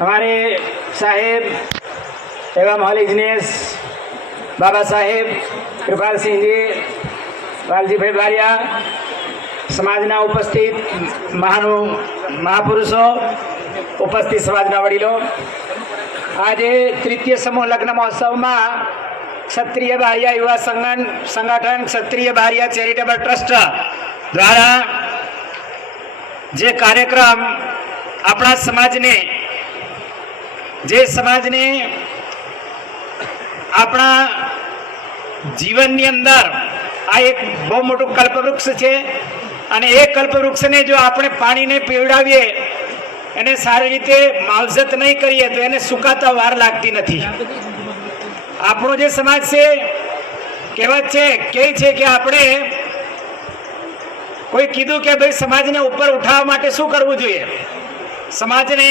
हमारे साहेब एवं hall engineers Baba Saheb कृपाल सिंह जी वालजी भाई बारिया समाजना उपस्थित महापुरुषों उपस्थित समाजना वडीलो आज तृतीय समूह लग्न महोत्सव में क्षत्रिय बारिया युवा संगठन क्षत्रिय बारिया चेरिटेबल ट्रस्ट द्वारा जे कार्यक्रम अपना समाजने अपना जीवन अंदर आ एक बहुत मोटू कल्पवृक्ष है અને એ કલ્પવૃક્ષને જો આપણે પાણીને પીવડાવીએ એને સારી રીતે માવજત નહીં કરીએ તો એને સુકાતા વાર લાગતી નથી। આપણો જે સમાજ છે કહેવત છે કે આપણે કોઈ કીધું કે ભાઈ સમાજને ઉપર ઉઠાવવા માટે શું કરવું જોઈએ, સમાજને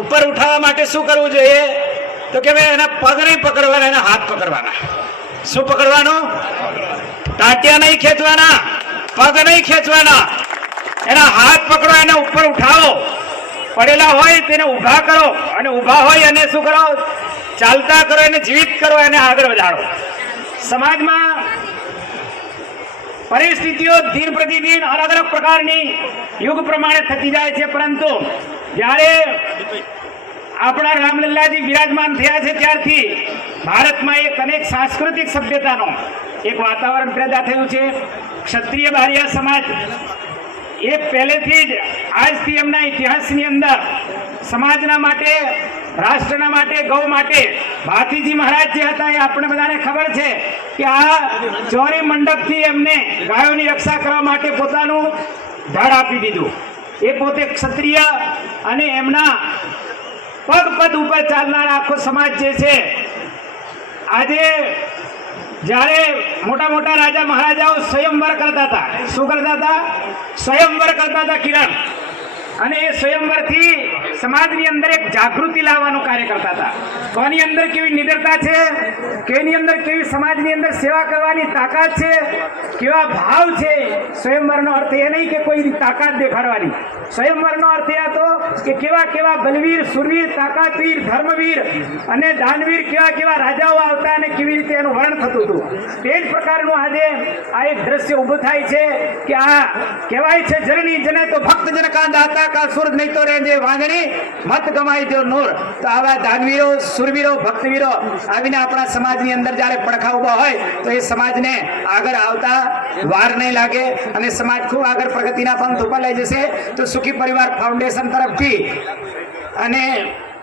ઉપર ઉઠાવવા માટે શું કરવું જોઈએ તો કે ભાઈ એના પગ નહીં પકડવાના, એના હાથ પકડવાના। શું પકડવાનું? ટાંટિયા નહીં ખેંચવાના, पग नहीं खेचवाना, एना हाथ पकड़ो, एने ऊपर उठाओ, पड़ेला होय तेने उभा करो अने उभा होय अने शुं करो, चालता करो, एने जीवित करो, एने आगळ वधाडो। समाज में परिस्थितिओ दिन प्रतिदिन अलग अलग प्रकारनी युग प्रमाणे थती जाय छे, परंतु ज्यारे अपना रामलल्लाजी विराजमान थया छे त्यारथी भारत में एक अनेक सांस्कृतिक सभ्यतानो एक वातावरण पैदा थयुं छे। क्षत्रिय बारिया समाज ये पहलेथी ज आजथी एमना इतिहासनी अंदर समाजना माटे, राष्ट्रना माटे, गौ माटे भातीजी महाराज जे हता ए आपणे बधाने खबर छे कि आ चौरी मंडपथी एमने गायोनी रक्षा करवा माटे पोतानुं धड़ आपी दीधुं। ए पोते क्षत्रिय अने एमना पग पद उपर चालनार आखो समाज जे छे आजे જ્યારે મોટા મોટા રાજા મહારાજાઓ સ્વયંવર કરતા હતા, શું કરતા હતા? સ્વયંવર કરતા હતા કિરણ, અને એ સ્વયંવરથી સમાજની અંદર એક જાગૃતિ લાવવાનું કાર્ય કરતા હતા। કોની અંદર કેવી નિડરતા છે, કેની અંદર કેવી સમાજની અંદર સેવા કરવાની તાકાત છે, કેવા ભાવ છે। સ્વયંવરનો અર્થ એ નહીં કે કોઈ તાકાત દેખાડવાની, સ્વયંવરનો અર્થ એ હતો કે કેવા કેવા બલવીર, સુરવીર, તાકાતવીર, ધર્મવીર અને દાનવીર કેવા કેવા રાજાઓ આવતા અને કેવી રીતે એનું વર્ણન થતું હતું। તે જ પ્રકારનું આજે આ એક દ્રશ્ય ઊભું થાય છે કે આ કહેવાય છે જનની જને તો ભક્ત જન કા દાતા का सुर नहीं तो रेंजे वांगणी मत गमाई दो नूर। तो आवा दानवीरो, सुरवीरो, भक्तवीरो आवीने आपणा समाजनी अंदर ज्यारे પડખા ઊભા હોય તો એ સમાજને આગળ આવતા વાર નહીં લાગે અને સમાજ ખૂબ આગળ પ્રગતિના પંથ ઉપર લઈ જશે। તો સુખી પરિવાર ફાઉન્ડેશન તરફથી અને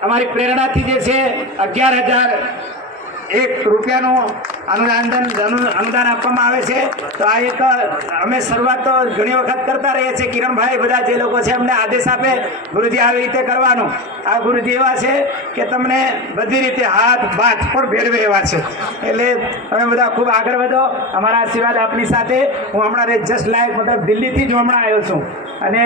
અમારી પ્રેરણાથી જે છે 11,001 રૂપિયાનું अनुदान આપવામાં આવે છે। તો આ એક અમે શરૂઆત તો ઘણી વખત કરતા રહીએ છીએ, કિરણભાઈ બધા જે લોકો છે અમને આદેશ આપે ગુરુજી આવી રીતે કરવાનું। આ ગુરુજી એવા છે કે તમને બધી રીતે હાથ બાથ પણ ભેળવે એવા છે, એટલે તમે બધા ખૂબ આગળ વધો, અમારા આશીર્વાદ આપની સાથે। હું હમણાં જસ્ટ લાઈક મતલબ દિલ્હીથી જ હમણાં આવ્યો છું અને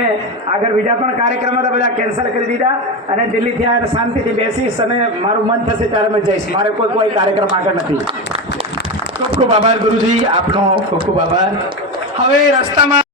આગળ બીજા પણ કાર્યક્રમો તો બધા કેન્સલ કરી દીધા અને દિલ્હીથી આ શાંતિથી બેસીશ અને મારું મન થશે ત્યારે મેં જઈશ, મારે કોઈ કાર્યક્રમ આગળ નથી। खूब खूब आभार गुरुजी, आपनो खूब खूब आभार। हवे रस्ता में